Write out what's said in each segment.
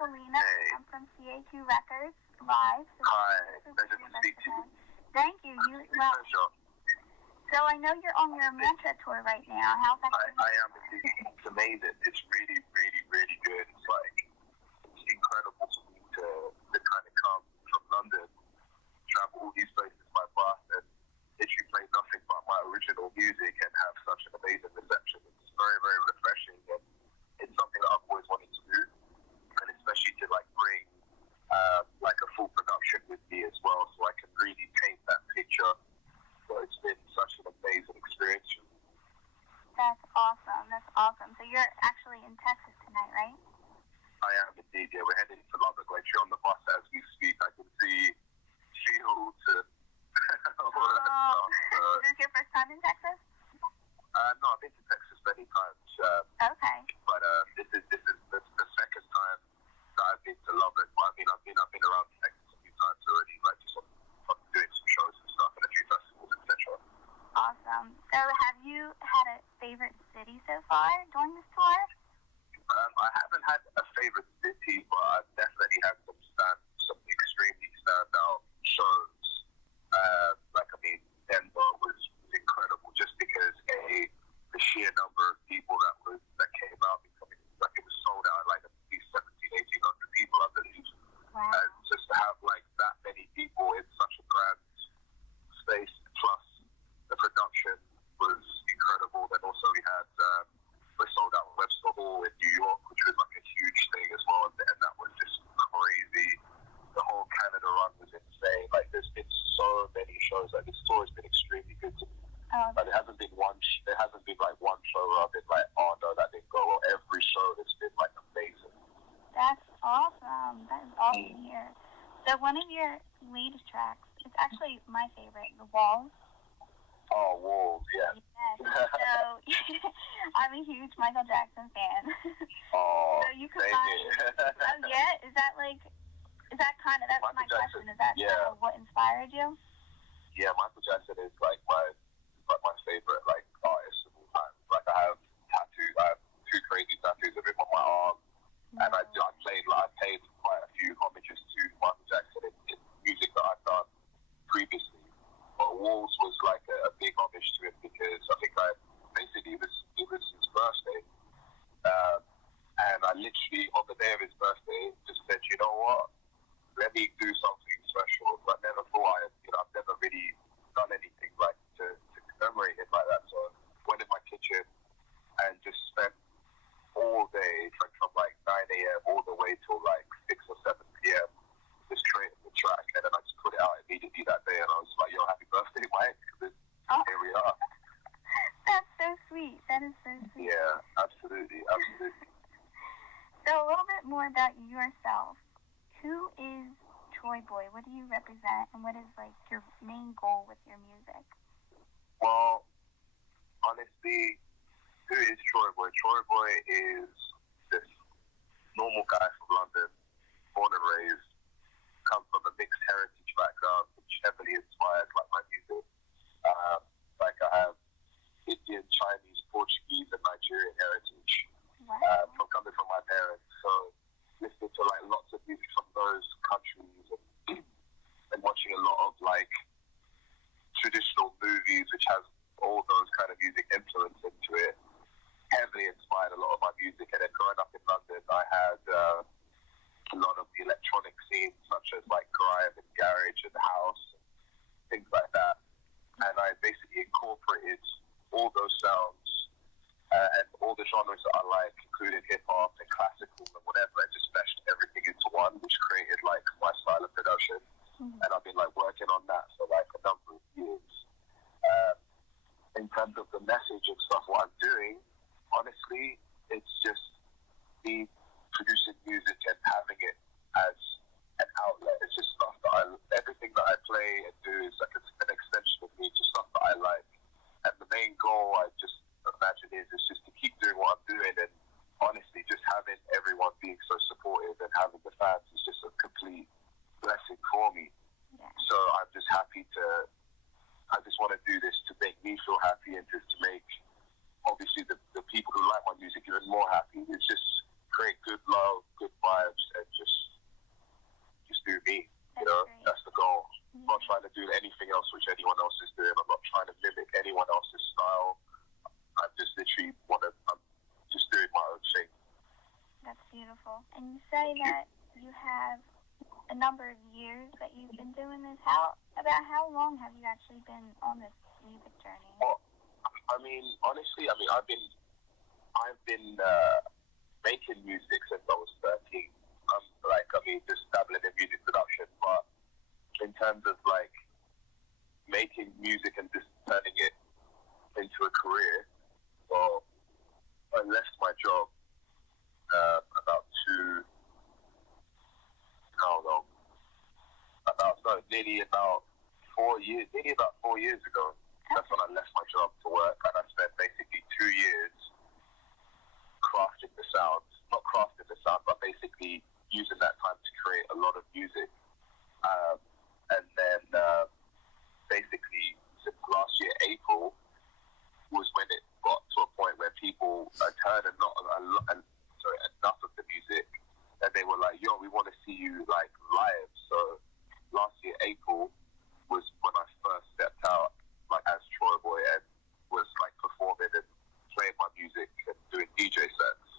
Selena. Hey. I'm from CAQ Records, live. Hi, pleasure to speak to you. Thank you. So I know you're on your Mantra tour right now. How's that going? I am. It's amazing. It's really, really, really good. It's like, it's incredible to me to kind of come from London, travel all these places by bus, and literally play nothing but my original music and have such an amazing reception. It's very, very refreshing, and it's something that I've always wanted to do, and especially to like bring like a full production with me as well, so I can really paint that picture. So it's been such an amazing experience. That's awesome. That's awesome. So you're actually in Texas tonight, right? I am indeed. Yeah, we're heading to Lubbock. Like, you're on the bus as we speak. I can see fields and all that stuff. Is this your first time in Texas? No, I've been to Texas many times. Okay. But this is the second time that I've been to Lubbock. I mean, I've been around Texas a few times already, like just doing some shows and stuff and a few festivals, etc. Awesome. So have you had a favorite city so far during this tour? I haven't had a favorite city, but I've definitely had some extremely standout shows. Denver was incredible just because the sheer number of people that came out, because it was sold out, like at least 1,700-1,800 people, I believe. Wow. And just to have like that many people in such a grand space, plus the production was incredible. Then also we had we sold out Webster Hall in New York, which was like a huge thing as well, and that was just crazy. The whole Canada run was insane. Like, there's been so many shows. Like, this tour has been extremely good to me. But there hasn't been one show where I've been like, oh no, that didn't go well. Every show has been like amazing. That's awesome. That is awesome to hear. So one of your latest tracks, it's actually my favorite, The Walls. Oh, Walls, yeah. Yes. So I'm a huge Michael Jackson fan. Oh, so you combine. Oh yeah, that's my question. Is that kind of what inspired you? Yeah, Michael Jackson is like my favorite like artist of all time. Like, I have two crazy tattoos of him on my arm, and I paid quite a few homages to Michael Jackson in music that I've done previously. But Walls was like a big homage to him because I think it was his birthday, and I literally on the day of his birthday just said, you know what, let me do something special. I never thought I've never really done anything like to commemorate him like that. So I went in my kitchen and just spent all day, like from like 9 a.m. all the way till like 6 or 7 p.m. just creating the track, and then I just put it out immediately that day, and I was like, yo, happy birthday, Mike, because here we are. That's so sweet. That is so sweet. Yeah, absolutely. So a little bit more about yourself. Who is Troyboi? What do you represent, and what is like your main goal with your music? Well, honestly, who is Troyboi? Troyboi is this normal guy from London, born and raised, comes from a mixed heritage background, which heavily inspired like my music. Like, I have Indian, Chinese, Portuguese, and Nigerian heritage. Wow. From coming from my parents. So listening to like lots of music from those countries, and watching a lot of like traditional movies which has all those kind of music influence into it, heavily inspired a lot of my music. And then growing up in London, I had a lot of the electronic scenes such as like grime and garage and house and things like that, and I basically incorporated all those sounds and all the genres that I like, including hip-hop and classical and whatever, and just meshed everything into one, which created like my style of production. And I've been like working on that for like a number of years. In terms of the message and stuff, what I'm doing, honestly, it's just me producing music and having it as an outlet. It's just stuff that everything that I play and do is like an extension of me, just stuff that I like. And the main goal, I just imagine, is just to keep doing what I'm doing, and honestly just having everyone being so supportive and having the fans is just a complete blessing for me. Yeah. So I'm just happy I just want to do this to make me feel happy, and just to make obviously the people who like my music even more happy. It's just create good love, good vibes, and And you say that you have a number of years that you've been doing this. How long have you actually been on this music journey? Well, I mean, honestly, I've been making music since I was 13. Just dabbling in music production, but in terms of like making music and just turning it into a career, well, I left my job nearly about 4 years ago. That's when I left my job to work, and I spent basically 2 years crafting the sound. Not crafting the sound, but basically using that time to create a lot of music. And then basically, since last year, April, was when it got to a point where people had heard enough of the music, and they were like, yo, we want to see you like live. So last year, April, was when I first stepped out like as Troyboi and was like performing and playing my music and doing DJ sets.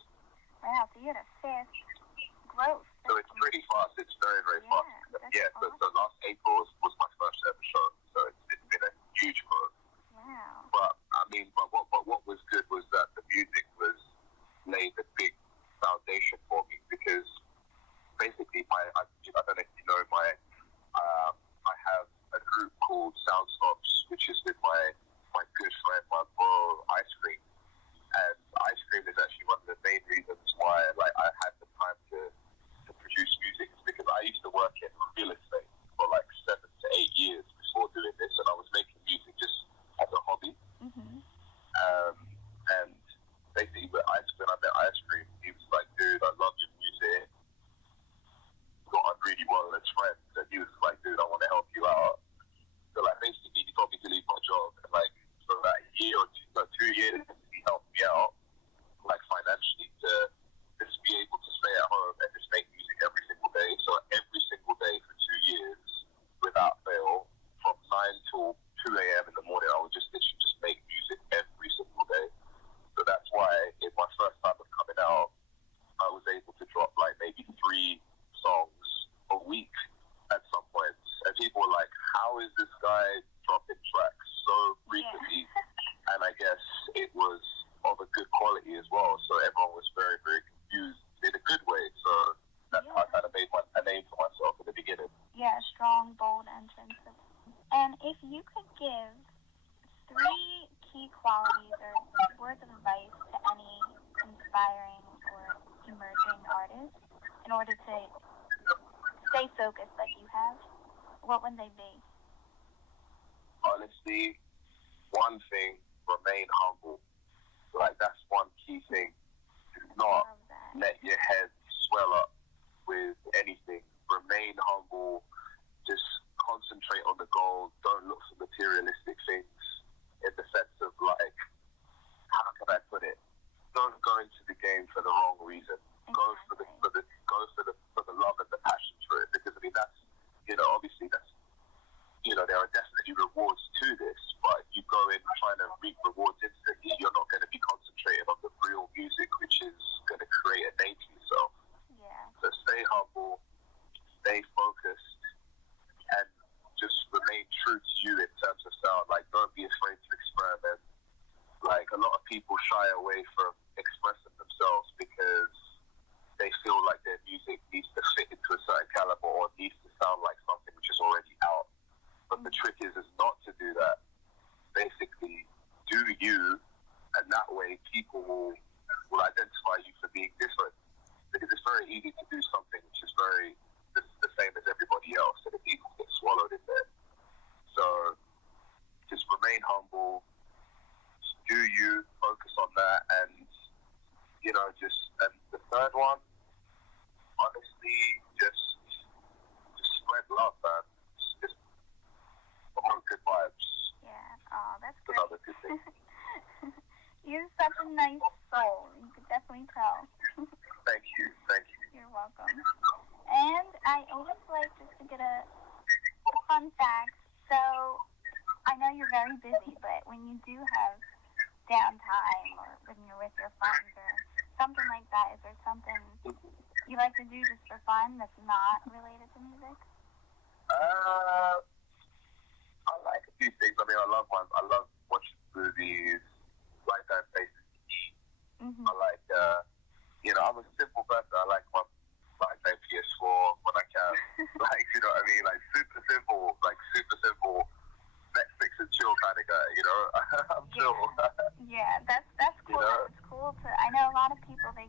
Wow, so you had a fast growth. So it's pretty fast. It's very, very fast. Yeah, awesome. So last April was my first ever show. So it's been a huge growth. Wow. But what was good was that the music was laid a big foundation for me, because basically I don't know if you know I have a group called Sound Snobs, which is with my good friend, my bro, Ice Cream. And Ice Cream is actually one of the main reasons why like I had the time to produce music, because I used to work in real estate for like 7 to 8 years before doing this, and I was making music just as a hobby. Mm-hmm. And basically when I met Ice Cream, he was like, dude, I love your music. We got on really well as friends, and he was like, dude, I want to help you out. So like basically he told me to leave my job, and like for that year or 2 years he helped me out like financially to just be able to stay at home and just make music every single day. So every single day for 2 years without fail, from 9 till 2 a.m. in the morning, I would just literally just make music every single day. So that's why in my first time of coming out, I was able to drop like maybe 3 songs a week at some point. And people were like, how is this guy dropping tracks so frequently? Yeah. And I guess it was of a good quality as well. So everyone was very, very confused in a good way. So that's how I kind of made a name for myself in the beginning. Yeah, a strong, bold entrance. And if you could give 3 key qualities or words of advice to any inspiring or emerging artist in order to stay focused like you have, what would they be? Honestly, one thing, remain humble. Like, that's one key thing. Do not let your head swell up with anything. Remain humble. Just concentrate on the goal. Don't look for materialistic things in the sense of like, how can I put it? Don't go into the game for the wrong reason. Exactly. Go for the love and the passion for it. Because I mean that's obviously that's there are definitely rewards to this, but if you go in trying to reap rewards instantly, you're not going to be concentrating on the real music, which is going to create a name for yourself. Yeah. So stay humble, stay focused, and just remain true to you in terms of sound. Like, don't be afraid to experiment. Like, a lot of people shy away from expressing themselves because they feel like their music needs to fit into a certain caliber or needs to sound like something which is already out. But the trick is not to do that. Basically, do you, and that way people will identify you for being different. Because it's very easy to do something which is very the same as everybody else, and it's easy to get swallowed in there. So just remain humble, just do you, focus on that, and and the third one, honestly, just spread love, man. Just promote good vibes. Yeah, oh, that's great. Another good thing. You're such a nice soul. You could definitely tell. Thank you. You're welcome. And I always like just to get a fun fact. So I know you're very busy, but when you do have downtime or when you're with your friends or something like that, is there something you like to do just for fun that's not related to music? I like a few things. I mean, I love watching movies, like going places to eat. Mm-hmm. I like, I'm a simple person. I like playing PS4 when I can. Like, you know what I mean? Like super simple Netflix and chill kind of guy. You know, I'm chill. Yeah, that's cool. You know? It's cool to. I know a lot of people they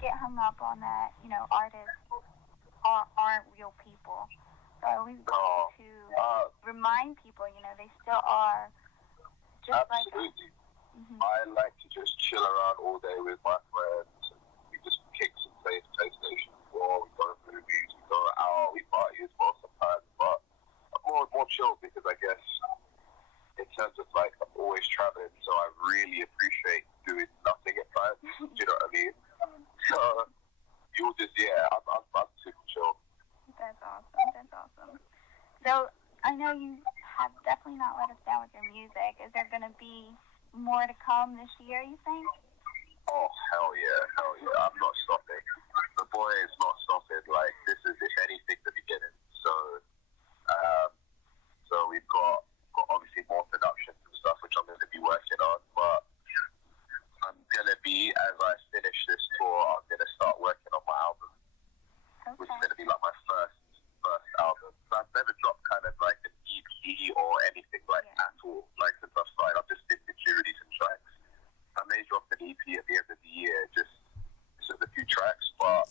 get hung up on that. You know, artists aren't real people. So I always like to remind people, you know, they still are just absolutely. like us. Mm-hmm. I like to just chill around all day with my friends. We just kick some PlayStation 4, we go to movies, we go out, we party as well sometimes. But I'm more chill because I guess in terms of like I'm always traveling, so I really appreciate doing nothing at times. Do you know what I mean? So you'll just I'm super chill. That's awesome. So I know you have definitely not let us down with your music. Is there going to be more to come this year, you think? Oh, hell yeah. I'm not stopping. The boy is not stopping. Like, this is, if anything, the beginning. So we've got obviously more productions and stuff, which I'm going to be working on. But I'm going to be, as I finish this tour, I'm going to start working on my album. Okay. Which is going to be like my first album. So I've never dropped kind of like an EP or anything like at all. Like since I've started, I've just been securities and tracks. I may drop an EP at the end of the year, just a few tracks, but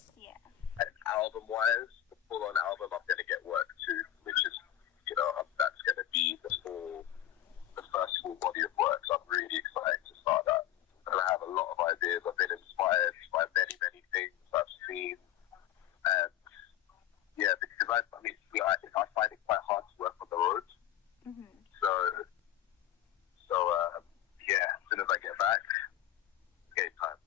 album-wise, the full-on album, I'm going to get work to, which is, you know, that's going to be the first full body of work. So I'm really excited to start that. And I have a lot of ideas. I've been inspired by many, many things I've seen. And yeah, because I find it quite hard to work on the road. Mm-hmm. So as soon as I get back, game time.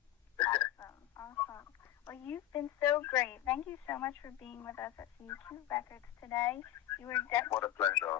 Awesome. Well, you've been so great. Thank you so much for being with us at CAQ Records today. You were definitely what a pleasure.